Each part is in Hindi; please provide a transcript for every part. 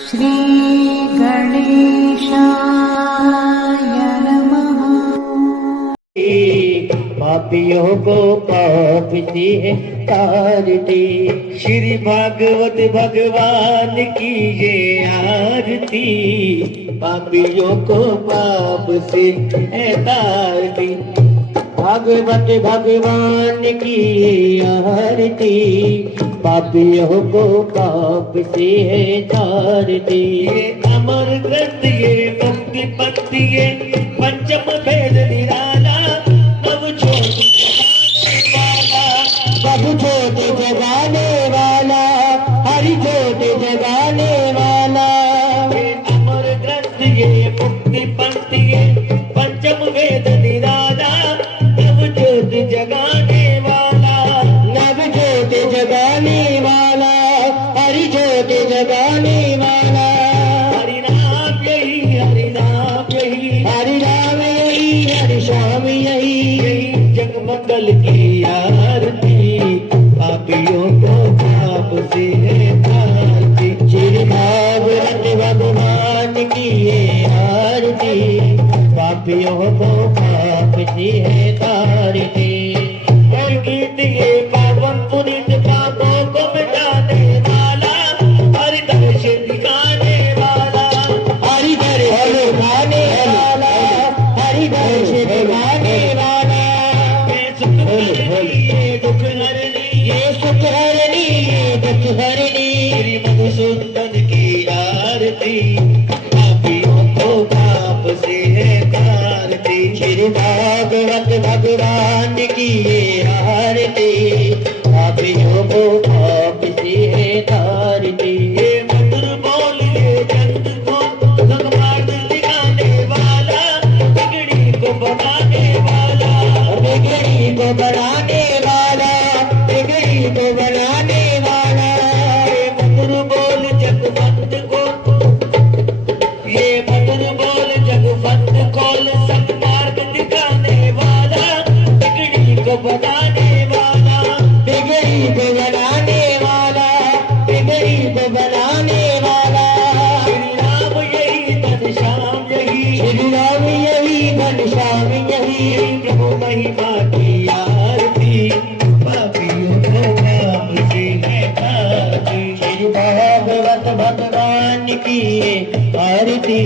श्री गणेशाय नमः। पापियों को पाप से तारते, श्री भागवत भगवान की ये आरती। पापियों को पाप से तारती, भागवत भगवान की आरती। पापियों को पाप से तारती, ये अमर ग्रंथ ये मुक्ति पंथी ये पंचम भेद निराला। प्रभु ज्योत जगाने वाला, हरि ज्योत जगाने वाला। ये अमर ग्रंथ ये मुक्ति पंथी ये पंचम वेद निराला। नव ज्योत जगाने वाला, नव ज्योत जगाने वाला, हरि ज्योत जगाने वाला। हरि नाम यही, हरि नाम यही, हरि राम यही, हरि श्याम यही, यही जगमंगल की आरती। पापियों को पाप से तारती, श्री भागवत भगवान की ये आरती। पापियों को पाप से तारती, और गीत ये पावन पुनीत पापों को मिटाने वाला, हरि दर्श दिखाने वाला, हरि दर्श दिखाने वाला, हरि दर्श दिखाने वाला। ये दुख हरनी, ये सुख हरनी, ये दुख हरनी, श्री मधुसूदन की आरती। पापियों को पाप से तारती, श्री भागवत भगवान की ये आरती। पापियों को पाप से तारती, ये मधुर बोल ये चंद को सन्मार्ग दिखाने वाला, बिगड़ी को बनाने वाला, बिगड़ी को बनाने वाला, बिगड़ी को बनाने वाला। ये मधुर बोल जगवंत को, ये मधुर बोल जगवंत खोल सन्मार्ग दिखाने वाला, बिगड़ी को बनाने वाला, बिगड़ी को बनाने वाला, बिगड़ी को बनाने वाला। श्री राम यही घनश्याम यही, श्री राम यही घनश्याम यही, प्रभु महिमा की आरती। पापियों को पाप से तारती, श्री भागवत भगवान की आरती।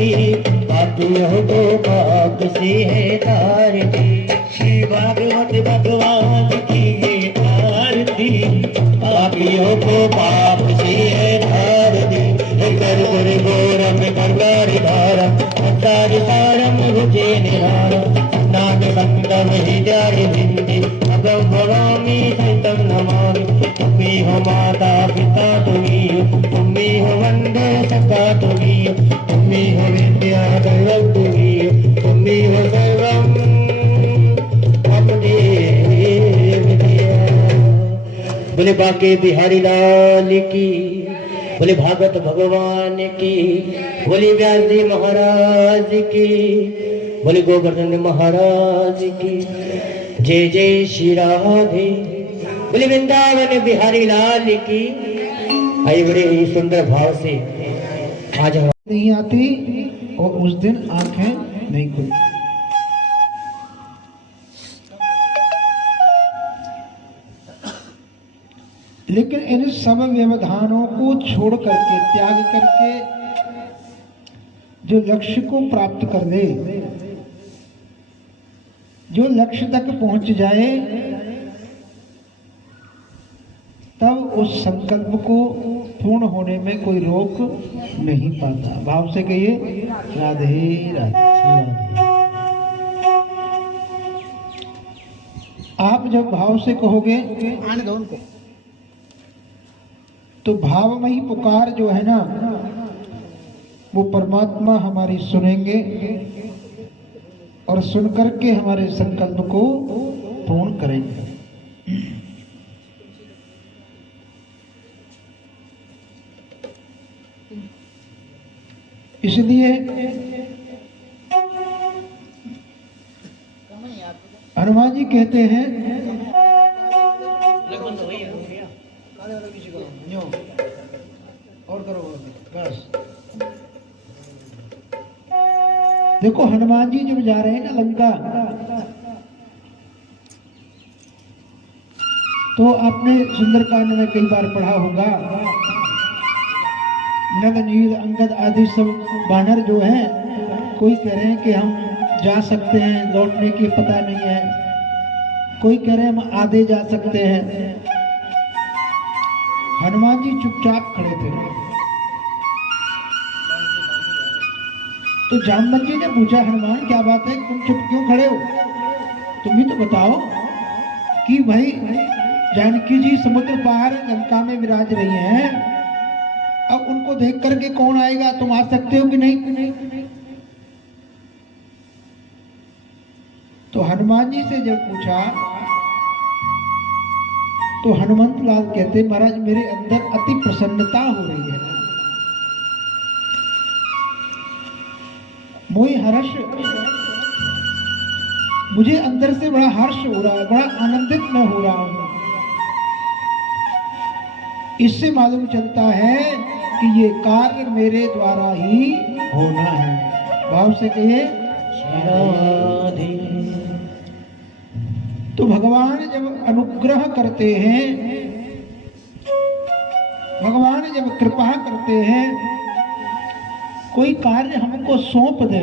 पापियों को पाप से तारती, श्री भागवत भगवान की आरती। पापियों को पाप से तारती, कर गुरु गोरम करवारी धारम, अंतारि सारम रुचे निहारम, नाग संगम हृदय बिंदि, अगम भवामी सहितं नमामि। तुम्ही हो माता पिता तुम्ही हो, तुम्ही हो वंदे सखा तुम्ही हो, तुम्ही हो विद्या दैवं तुम्ही हो, तुम्ही हो सर्वं मम देव विद्या। बोले बाके बिहारी लाल की, बोले भागवत भगवान की, बोले व्यास जी महाराज की, बोले गोवर्धन महाराज की। जय जय श्री राधे, बोले वृंदावन बिहारी लाल की। आइए बड़े ही सुंदर भाव से आज नहीं आती और उस दिन आंखें नहीं खुलती। लेकिन इन सब व्यवधानों को छोड़ करके, त्याग करके जो लक्ष्य को प्राप्त कर ले, जो लक्ष्य तक पहुंच जाए, तब उस संकल्प को पूर्ण होने में कोई रोक नहीं पाता। भाव से कहिए राधे राधे। आप जब भाव से कहोगे तो भावमयी पुकार जो है ना, वो परमात्मा हमारी सुनेंगे और सुनकर के हमारे संकल्प को पूर्ण करेंगे। इसलिए हनुमान जी कहते हैं और करो बस। देखो हनुमान जी जब जा रहे हैं ना लंका, तो आपने सुंदरकांड में कई बार पढ़ा होगा, नग नील अंगद आदि सब वानर जो हैं, कोई कह रहे हैं कि हम जा सकते हैं, लौटने की पता नहीं है, कोई कह रहे हैं हम आधे जा सकते हैं। हनुमान जी चुपचाप खड़े थे। तो जामवंत जी ने पूछा, हनुमान क्या बात है, तुम चुप क्यों खड़े हो, तुम ही तो बताओ कि भाई जानकी जी समुद्र पार लंका में विराज रही हैं, अब उनको देख करके कौन आएगा, तुम आ सकते हो कि नहीं। तो हनुमान जी से जब पूछा तो हनुमंत लाल कहते, महाराज मेरे अंदर अति प्रसन्नता हो रही है, मोहि हर्ष, मुझे अंदर से बड़ा हर्ष हो रहा है, बड़ा आनंदित मैं हो रहा हूं। इससे मालूम चलता है कि ये कार्य मेरे द्वारा ही होना है। भाव से कहिए राधे। तो भगवान जब अनुग्रह करते हैं, भगवान जब कृपा करते हैं, कोई कार्य हमको सौंप दे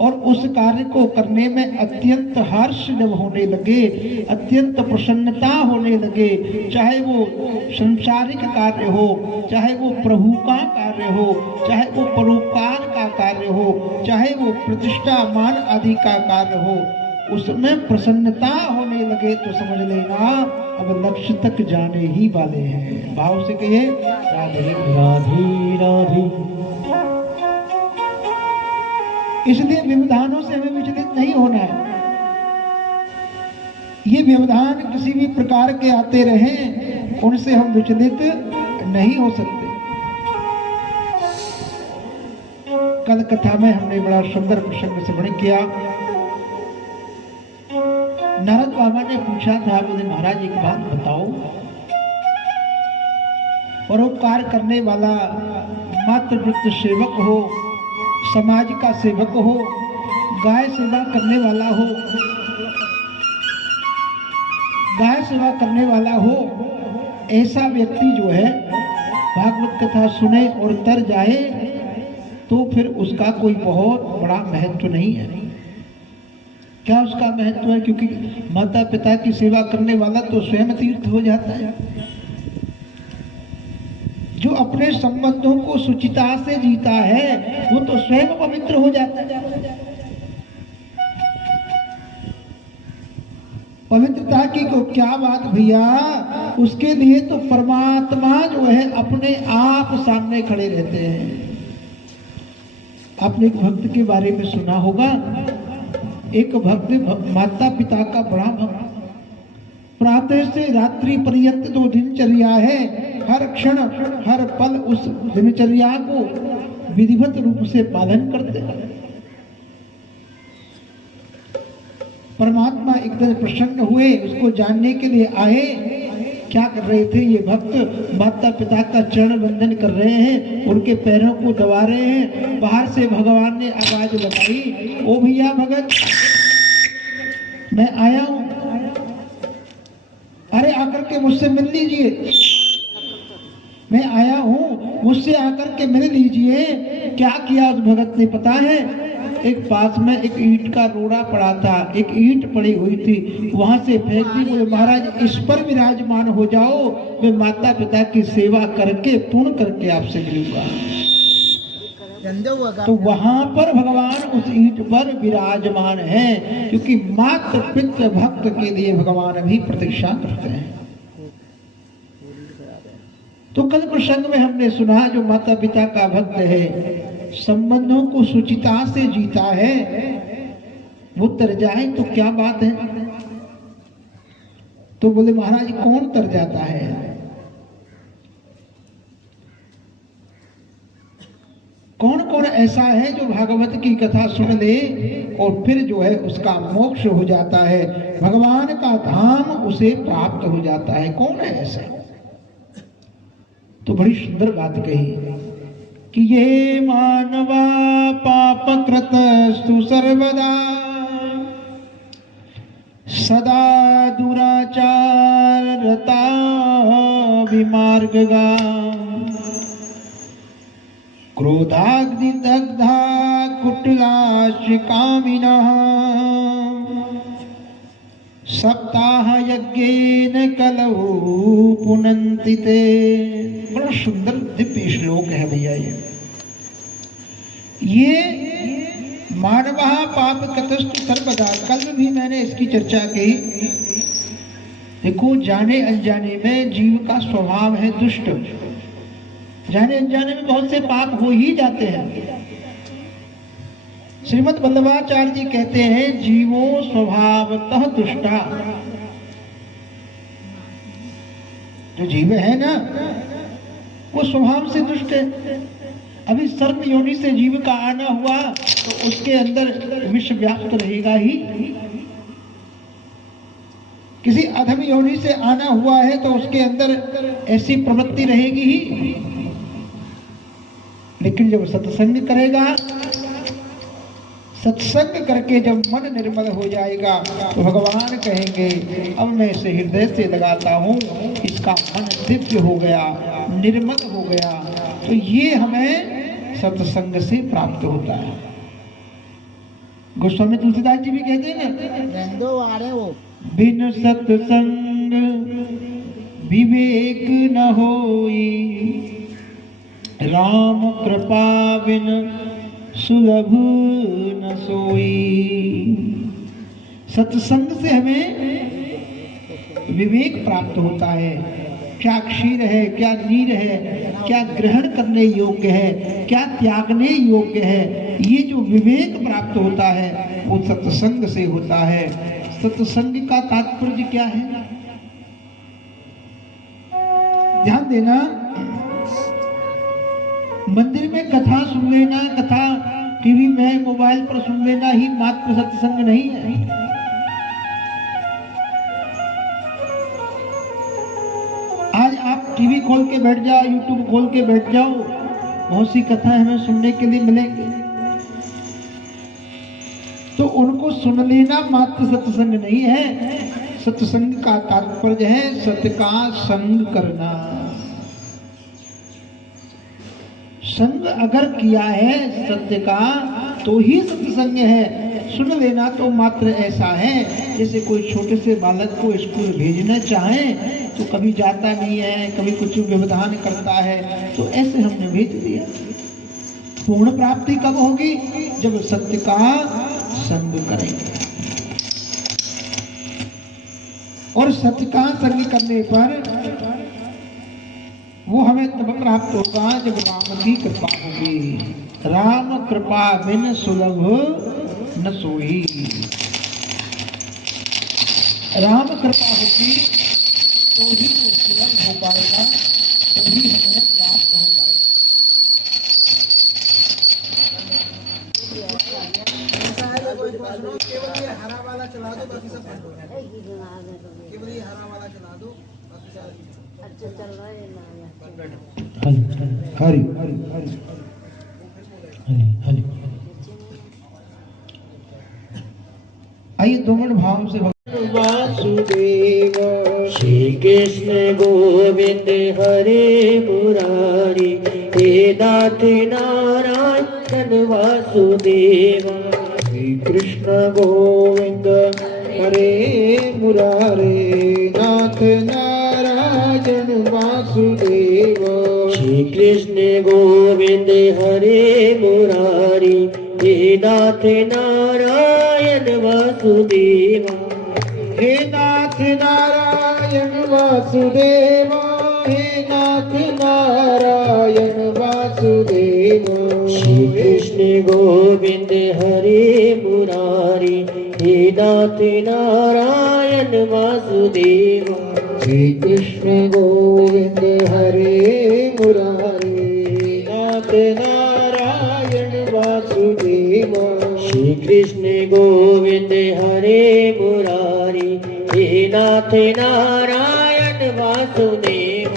और उस कार्य को करने में अत्यंत हर्ष जब होने लगे, अत्यंत प्रसन्नता होने लगे, चाहे वो संसारिक कार्य हो, चाहे वो प्रभु का कार्य हो, चाहे वो परोपकार का कार्य हो, चाहे वो प्रतिष्ठा मान आदि का कार्य हो, उसमें प्रसन्नता होने लगे तो समझ लेना अब लक्ष्य तक जाने ही वाले हैं। भाव से कहिए राधे राधे राधे। इसलिए व्यवधानों से हमें विचलित नहीं होना है। ये व्यवधान किसी भी प्रकार के आते रहें, उनसे हम विचलित नहीं हो सकते। कल कथा में हमने बड़ा सुंदर प्रसंग स्मरण किया। नारद बाबा ने पूछा था, बोले महाराज एक बात बताओ, परोपकार करने वाला मातृवृत्त सेवक हो, समाज का सेवक हो, गाय सेवा करने वाला हो, गाय सेवा करने वाला हो, ऐसा व्यक्ति जो है भागवत कथा सुने और तर जाए तो फिर उसका कोई बहुत बड़ा महत्व नहीं है। क्या उसका महत्व है? क्योंकि माता पिता की सेवा करने वाला तो स्वयं तीर्थ हो जाता है। जो अपने संबंधों को सुचिता से जीता है वो तो स्वयं पवित्र हो जाता है। पवित्रता की को क्या बात भैया, उसके लिए तो परमात्मा जो है अपने आप सामने खड़े रहते हैं। आपने एक भक्त के बारे में सुना होगा, एक भक्त माता पिता का बड़ा भक्त, प्रातः से रात्रि पर्यंत जो दिनचर्या है, हर क्षण हर पल उस दिनचर्या को विधिवत रूप से पालन करते हैं। परमात्मा एकदम प्रसन्न हुए, उसको जानने के लिए आए। क्या कर रहे थे ये भक्त? माता पिता का चरण वंदन कर रहे हैं, उनके पैरों को दबा रहे हैं। बाहर से भगवान ने आवाज लगाई, ओ भैया भगत, मैं आया हूं, अरे आकर के मुझसे मिल लीजिए। मैं आया हूं, मुझसे आकर के मिल लीजिए। क्या किया उस भगत ने पता है? एक पास में एक ईंट का रोड़ा पड़ा था, एक ईंट पड़ी हुई थी, वहां से फेंक दी। बोले महाराज इस पर विराजमान हो जाओ, मैं माता पिता की सेवा करके पुण्य करके आपसे मिलूंगा। तो वहां पर भगवान उस ईंट पर विराजमान है, क्योंकि मात्र पितृ भक्त के लिए भगवान भी प्रतीक्षा करते हैं। तो कल प्रसंग में हमने सुना, जो माता पिता का भक्त है, संबंधों को सुचिता से जीता है, वो तर जाए तो क्या बात है। तो बोले महाराज कौन तर जाता है? कौन कौन ऐसा है जो भागवत की कथा सुन ले और फिर जो है उसका मोक्ष हो जाता है, भगवान का धाम उसे प्राप्त हो जाता है? कौन है ऐसा? तो बड़ी सुंदर बात कही कि ये मानवा पाप कृतस्तु सर्वदा सदा दुराचार रता विमार्गगा क्रोधाग्निदग्धा कुटिलाश्च कामिनः सप्ताह यज्ञेन कलौ पुनन्ति ते। बड़ा सुंदर दिव्य श्लोक है भैया ये मानवा पाप कतस्तु सर्वदा। कल भी मैंने इसकी चर्चा की। देखो, जाने अनजाने में जीव का स्वभाव है दुष्ट, जाने अनजाने में बहुत से पाप हो ही जाते हैं। श्रीमद् वल्लभाचार्य जी कहते हैं जीवो स्वभावतः दुष्टा। जो जीव है ना वो स्वभाव से दुष्ट है। अभी सर्प योनि से जीव का आना हुआ तो उसके अंदर विष व्याप्त रहेगा ही। किसी अधम योनि से आना हुआ है तो उसके अंदर ऐसी प्रवृत्ति रहेगी ही। लेकिन जब सत्संग करेगा, सत्संग करके जब मन निर्मल हो जाएगा तो भगवान कहेंगे अब मैं इसे हृदय से लगाता हूँ, इसका मन दिव्य हो गया, निर्मल हो गया। तो ये हमें सत्संग से प्राप्त होता है। गोस्वामी तुलसीदास जी भी कहते हैं ना, बिन सत्संग विवेक न होई, राम कृपा बिन सुलभ न सोई। सत्संग से हमें विवेक प्राप्त होता है। क्या क्षीर है, क्या नीर है, क्या ग्रहण करने योग्य है, क्या त्यागने योग्य है, ये जो विवेक प्राप्त होता है वो सत्संग से होता है। सत्संग का तात्पर्य क्या है? ध्यान देना, मंदिर में कथा सुन लेना, कथा टीवी में मोबाइल पर सुन लेना ही मात्र सत्संग नहीं है। आज आप टीवी खोल के बैठ जाओ, यूट्यूब खोल के बैठ जाओ, बहुत सी कथाएं हमें सुनने के लिए मिलेंगी। तो उनको सुन लेना मात्र सत्संग नहीं है। सत्संग का तात्पर्य है सत्य का संग करना। संग अगर किया है सत्य का तो ही सत्संग है। सुन लेना तो मात्र ऐसा है जैसे कोई छोटे से बालक को स्कूल भेजना चाहे तो कभी जाता नहीं है, कभी कुछ व्यवधान करता है, तो ऐसे हमने भेज दिया। पूर्ण प्राप्ति कब होगी? जब सत्य का संग करेंगे। और सत्य का संग करने पर वो हमें तब प्राप्त होगा जब राम की कृपा होगी। राम कृपा बिन सुलभ न सोई। राम कृपा होगी तो ही वो सुलभ हो पाएगा, तो ही हमें प्राप्त हो पाएगा। केवल ये हरा वाला चला दो, बाकी सब बंद हो जाएगा। केवल ये हरा वाला चला दो, बाकी सब चल रहा है। हरि हरि हरि हरि। आइए दो मिनट भाव से वासुदेव श्री कृष्ण गोविंद हरे मुरारी, हे नाथ नारायण वासुदेव। श्री कृष्ण गोविंद हरे मुरारी, नाथ नारायण वासुदेव। श्री कृष्ण गोविंद हरे मुरारी, हे नाथ नारायण वासुदेव। हे नाथ नारायण वासुदेव, हे नाथ नारायण वासुदेव। श्री कृष्ण गोविंद हरे मुरारी, हे नाथ नारायण वासुदेव। श्री कृष्ण गोविंद हरे मुरारी, नाथ नारायण कृष्ण गोविंद हरे मुरारी हे नाथ नारायण वासुदेव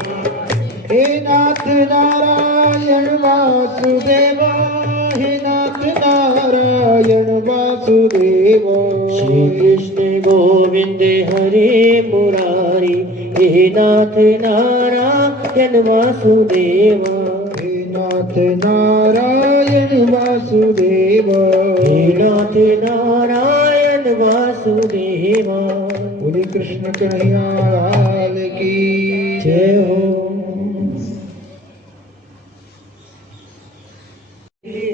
हे नाथ नारायण वासुदेव हे नाथ नारायण वासुदेव श्री कृष्ण गोविंद हरे मुरारी हे नाथ नारायण वासुदेव हे नाथ नारायण वासुदेव हे नाथ नारायण वासुदेव बोले कृष्ण कन्हैया लाल की जय हो।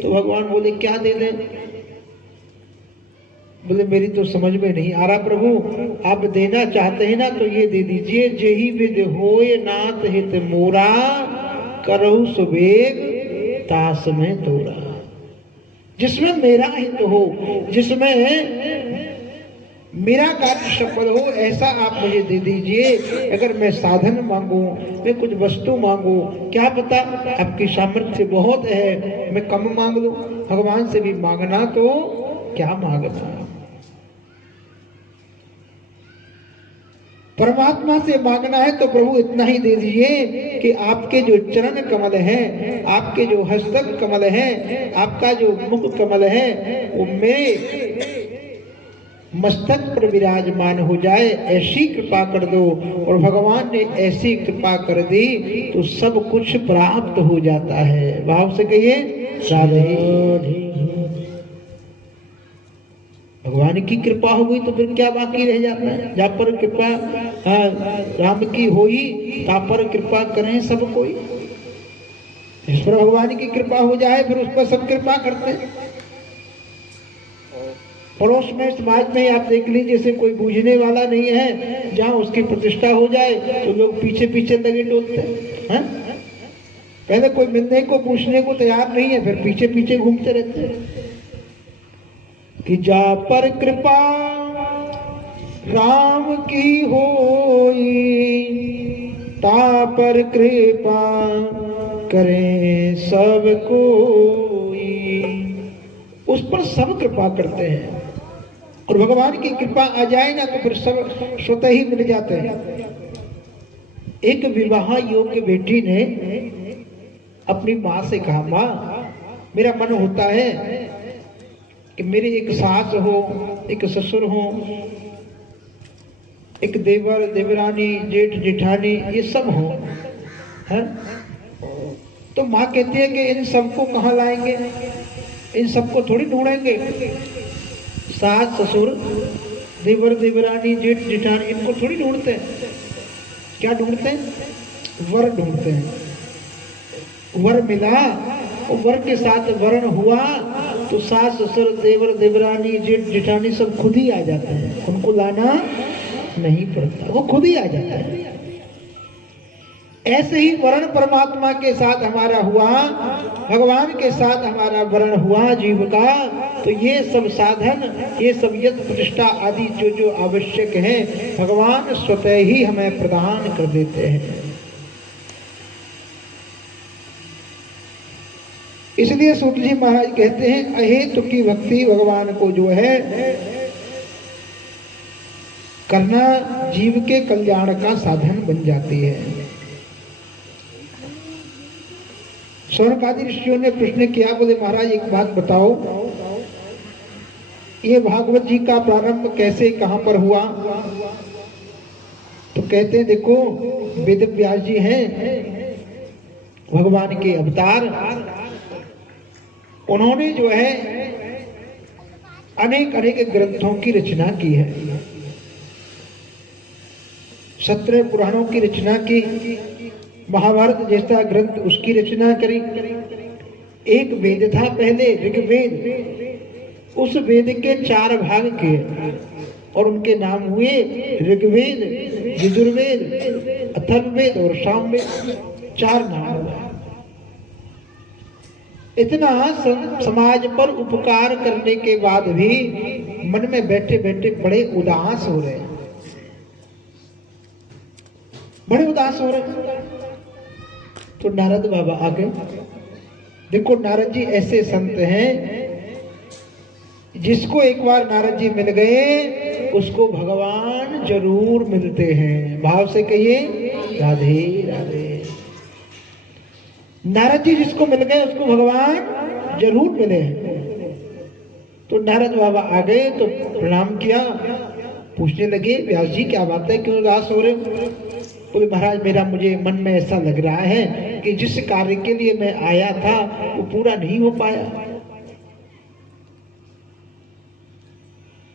तो भगवान बोले क्या दे दे? बोले मेरी तो समझ में नहीं आ रहा प्रभु, आप देना चाहते हैं ना तो ये दे दीजिए। जेहि विद होय नाथ हित मोरा करहु सुबेग तास में तोरा। जिसमें मेरा हित हो, जिसमें मेरा कार्य सफल हो, ऐसा आप मुझे दे दीजिए। अगर मैं साधन मांगू, मैं कुछ वस्तु मांगू, क्या पता आपकी सामर्थ्य बहुत है मैं कम मांग लूं। भगवान से भी मांगना तो क्या मांगना, परमात्मा से मांगना है तो प्रभु इतना ही दे दीजिए कि आपके जो चरण कमल है, आपके जो हस्तक कमल है, आपका जो मुख कमल है वो मेरे मस्तक पर विराजमान हो जाए, ऐसी कृपा कर दो। और भगवान ने ऐसी कृपा कर दी तो सब कुछ प्राप्त हो जाता है। भाव से कहिए साधे। भगवान की कृपा हो गई तो फिर क्या बाकी रह जाता है? जहाँ पर कृपा राम की होई ता पर कृपा करें सब कोई। इस पर भगवान की कृपा हो जाए फिर उस पर सब कृपा करते हैं। पड़ोस में समाज में आप देख लीजिए, जैसे कोई बूझने वाला नहीं है, जहाँ उसकी प्रतिष्ठा हो जाए तो लोग पीछे पीछे लगे डोलते हैं। पहले कोई मिलने को पूछने को तैयार नहीं है, फिर पीछे पीछे घूमते रहते हैं कि जा पर कृपा राम की होई ता पर कृपा करें सब कोई। उस पर सब कृपा करते हैं और भगवान की कृपा आ जाए ना तो फिर सब स्वतः ही मिल जाते हैं। एक विवाह योग्य बेटी ने अपनी माँ से कहा, माँ मेरा मन होता है कि मेरी एक सास हो, एक ससुर हो, एक देवर देवरानी जेठ जेठानी ये सब हो है? तो माँ कहती है कि इन सबको कहाँ लाएंगे, इन सबको थोड़ी ढूंढेंगे। सास ससुर देवर देवरानी जेठ जेठानी इनको थोड़ी ढूंढते हैं। क्या ढूंढते हैं? वर ढूंढते हैं। वर मिला और वर के साथ वर्ण हुआ तो सास ससुर देवर देवरानी जेठ जेठानी सब खुद ही आ जाते हैं, उनको लाना नहीं पड़ता, वो खुद ही आ जाता है। ऐसे ही वर्ण परमात्मा के साथ हमारा हुआ, भगवान के साथ हमारा वर्ण हुआ जीव का, तो ये सब साधन, ये सब यज्ञ प्रतिष्ठा आदि जो जो आवश्यक है भगवान स्वतः ही हमें प्रदान कर देते हैं। इसलिए सूत जी महाराज कहते हैं अहेतु की भक्ति भगवान को जो है करना जीव के कल्याण का साधन बन जाती है। शौनकादि ऋषियों ने प्रश्न किया, बोले महाराज एक बात बताओ, ये भागवत जी का प्रारंभ कैसे कहां पर हुआ? तो कहते हैं देखो वेद व्यास जी हैं भगवान के अवतार, उन्होंने जो है अनेक अनेक ग्रंथों की रचना की है। 17 पुराणों की रचना की, महाभारत जैसा ग्रंथ उसकी रचना करी। एक वेद था पहले ऋग्वेद, उस वेद के 4 भाग किए और उनके नाम हुए ऋग्वेद, यजुर्वेद, अथर्ववेद और सामवेद। 4 नाम हुए। इतना समाज पर उपकार करने के बाद भी मन में बैठे बैठे बड़े उदास हो रहे हैं, बड़े उदास हो रहे हैं। तो नारद बाबा आ गए। देखो नारद जी ऐसे संत हैं जिसको एक बार नारद जी मिल गए उसको भगवान जरूर मिलते हैं। भाव से कहिए राधे राधे। नारद जी जिसको मिल गए उसको भगवान जरूर मिले हैं। तो नारद बाबा आ गए तो प्रणाम किया, पूछने लगे व्यास जी क्या बात है, क्यों उदास हो रहे हो? बोले महाराज मेरा मुझे मन में ऐसा लग रहा है कि जिस कार्य के लिए मैं आया था वो पूरा नहीं हो पाया।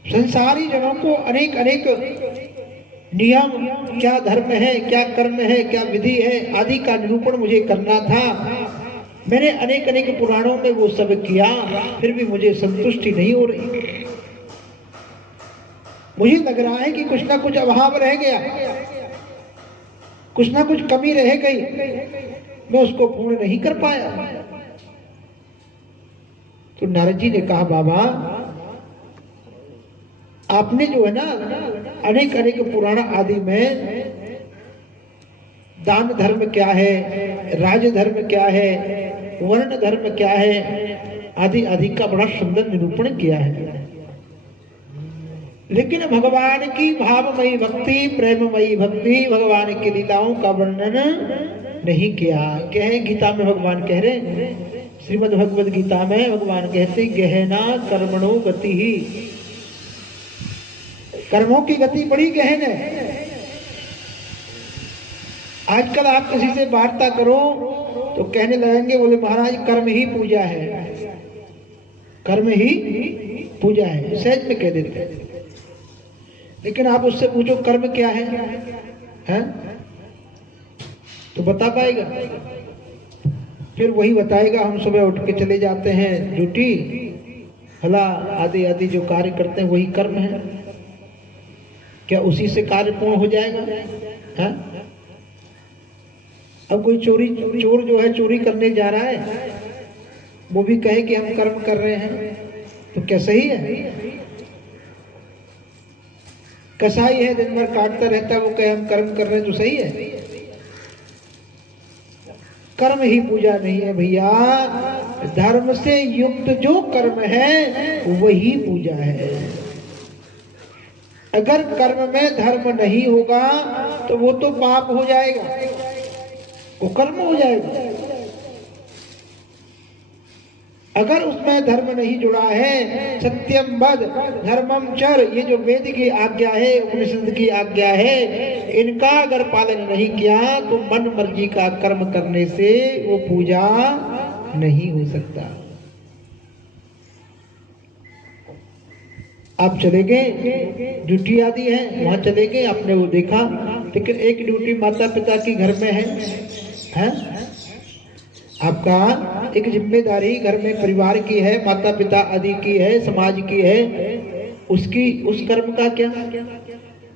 संसारी जनों को अनेक अनेक नियम, क्या धर्म है, क्या कर्म है, क्या विधि है आदि का निरूपण मुझे करना था। मैंने अनेक अनेक पुराणों में वो सब किया, फिर भी मुझे संतुष्टि नहीं हो रही। मुझे लग रहा है कि कुछ ना कुछ अभाव रह गया, कुछ ना कुछ कमी रह गई, मैं उसको पूर्ण नहीं कर पाया। तो नारद जी ने कहा बाबा आपने जो है ना अनेक अनेक पुराण आदि में दान धर्म क्या है, राज धर्म क्या है, वर्ण धर्म क्या है आदि आदि का बड़ा सुंदर निरूपण किया है, लेकिन भगवान की भावमयी भक्ति, प्रेममयी भक्ति, भगवान की लीलाओं का वर्णन नहीं किया। कहे गीता में भगवान कह रहे, श्रीमद् भगवद गीता में भगवान कहते गहना कर्मणो गति ही, कर्मों की गति बड़ी गहन है। आजकल आप किसी से वार्ता करो तो कहने लगेंगे, बोले महाराज कर्म ही पूजा है, कर्म ही पूजा है, सहज में कह देते हैं। लेकिन आप उससे पूछो कर्म क्या है? तो बता पाएगा? फिर वही बताएगा हम सुबह उठ के चले जाते हैं ड्यूटी, फला आदि आदि जो कार्य करते हैं वही कर्म है। क्या उसी से कार्य पूर्ण हो जाएगा? है? अब कोई चोर जो है चोरी करने जा रहा है, वो भी कहे कि हम कर्म कर रहे हैं, तो क्या सही है? कसाई है दिन भर काटता रहता है, वो कहे हम कर्म कर रहे हैं, तो सही है? कर्म ही पूजा नहीं है भैया, धर्म से युक्त जो कर्म है वही पूजा है। अगर कर्म में धर्म नहीं होगा तो वो तो पाप हो जाएगा, वो कर्म हो जाएगा। अगर उसमें धर्म नहीं जुड़ा है, सत्यम वद धर्मम चर, ये जो वेद की आज्ञा है, उपनिषद की आज्ञा है, इनका अगर पालन नहीं किया तो मन मर्जी का कर्म करने से वो पूजा नहीं हो सकता। आप चले गए ड्यूटी आदि है वहां चले गए, आपने वो देखा, लेकिन एक ड्यूटी माता पिता की घर में है? आपका एक जिम्मेदारी घर में परिवार की है, माता पिता आदि की है, समाज की है, उसकी उस कर्म का क्या?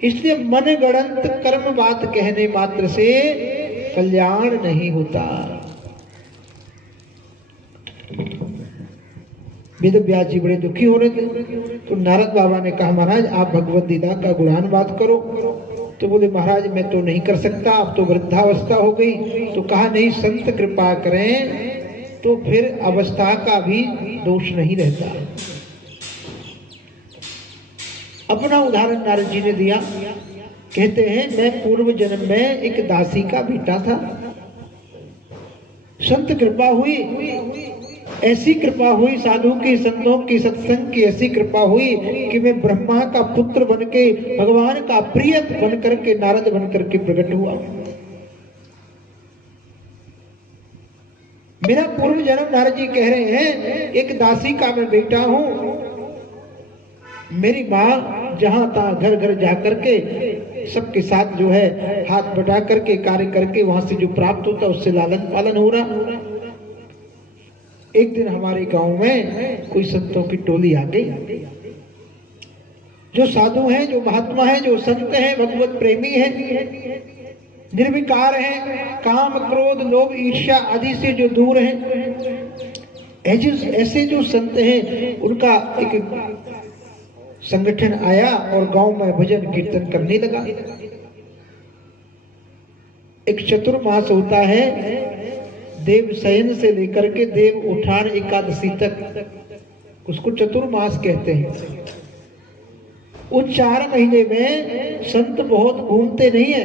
इसलिए मन गणंत कर्म बात कहने मात्र से कल्याण नहीं होता। वेद व्यास जी बड़े दुखी हो रहे थे, तो नारद बाबा ने कहा महाराज आप भगवत गीता का गुणानुवाद करो। तो बोले महाराज मैं तो नहीं कर सकता, अब तो वृद्धावस्था हो गई। तो कहा नहीं, संत कृपा करें तो फिर अवस्था का भी दोष नहीं रहता। अपना उदाहरण नारद जी ने दिया, कहते हैं मैं पूर्व जन्म में एक दासी का बेटा था, संत कृपा हुई, ऐसी कृपा हुई, साधु की संतों की सत्संग की ऐसी कृपा हुई कि मैं ब्रह्मा का पुत्र बनके, भगवान का प्रिय बनकर के, नारद बनकर के प्रकट हुआ। मेरा पूर्व जन्म, नारद जी कह रहे हैं, एक दासी का मैं बेटा हूं। मेरी माँ जहां तहां घर घर जा करके सबके साथ जो है हाथ बटा करके कार्य करके वहां से जो प्राप्त होता उससे लालन पालन हो रहा। एक दिन हमारे गांव में कोई संतों की टोली आ गई, जो साधु हैं, जो महात्मा हैं, जो संत हैं, भगवत प्रेमी हैं, निर्विकार हैं, काम क्रोध लोभ ईर्ष्या आदि से जो दूर हैं, ऐसे जो संत हैं उनका एक संगठन आया और गांव में भजन कीर्तन करने लगा। एक चतुर्मास होता है, देव शयन से लेकर के देव उठान एकादशी तक उसको चतुर्मास कहते हैं। उन 4 महीने में संत बहुत घूमते नहीं है,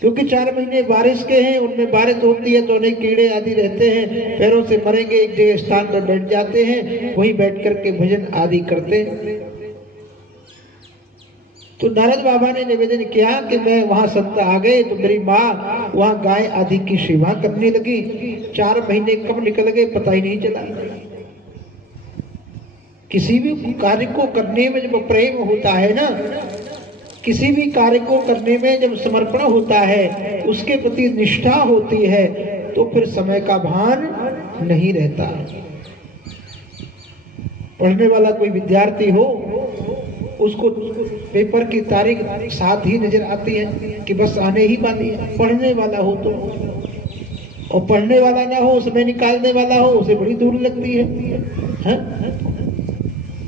क्योंकि 4 महीने बारिश के हैं, उनमें बारिश होती है तो अनेक कीड़े आदि रहते हैं, पैरों से मरेंगे, एक जगह स्थान पर बैठ जाते हैं, वहीं बैठ करके भजन आदि करते। तो नारद बाबा ने निवेदन किया कि मैं वहां संत आ गए तो मेरी माँ वहां गाय आदि की सेवा करने लगी। 4 महीने कब निकल गए पता ही नहीं चला। किसी भी कार्य को करने में जब प्रेम होता है ना, किसी भी कार्य को करने में जब समर्पण होता है, उसके प्रति निष्ठा होती है, तो फिर समय का भान नहीं रहता। पढ़ने वाला कोई विद्यार्थी हो, उसको पेपर की तारीख साथ ही नजर आती है कि बस आने ही वाली है। पढ़ने वाला हो तो, और पढ़ने वाला ना हो, समय निकालने वाला हो, उसे बड़ी दूर लगती है?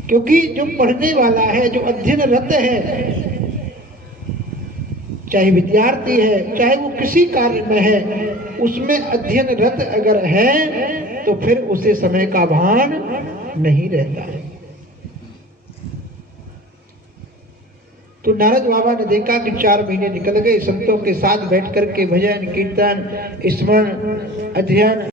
क्योंकि जो पढ़ने वाला है, जो अध्ययनरत है, चाहे विद्यार्थी है, चाहे वो किसी कार्य में है, उसमें अध्ययनरत अगर है तो फिर उसे समय का भान नहीं रहता है। तो नारद बाबा ने देखा कि 4 महीने निकल गए, संतों के साथ बैठ करके भजन कीर्तन स्मरण अध्ययन